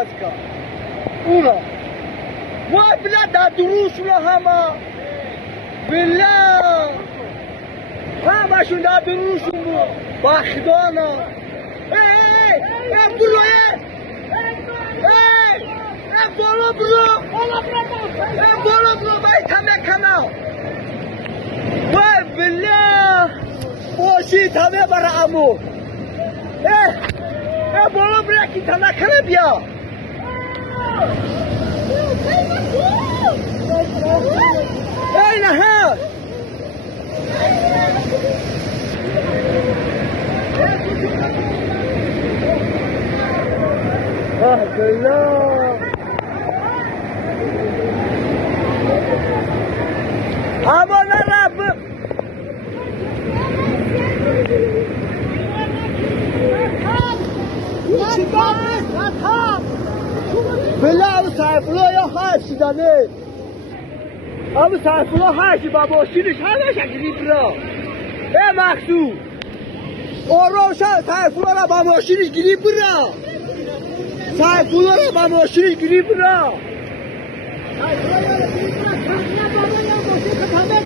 بازکا اونا وای بلا دا دروس رو همه بلا همشون دا دروسون بود با خدانا برو بالا برو باید همه کنه وای بلا باشید همه برای امو بالا برو یکی تنه کنه بیا ای نه بلا اما نرب بلا او سایفلا یا هاشی دانه او سایفلا هاشی با باشیرش همه شکلی برا مخصوص روشن سایفلا را با ماشینش گیری برا سایفلا را با ماشینش گیری برا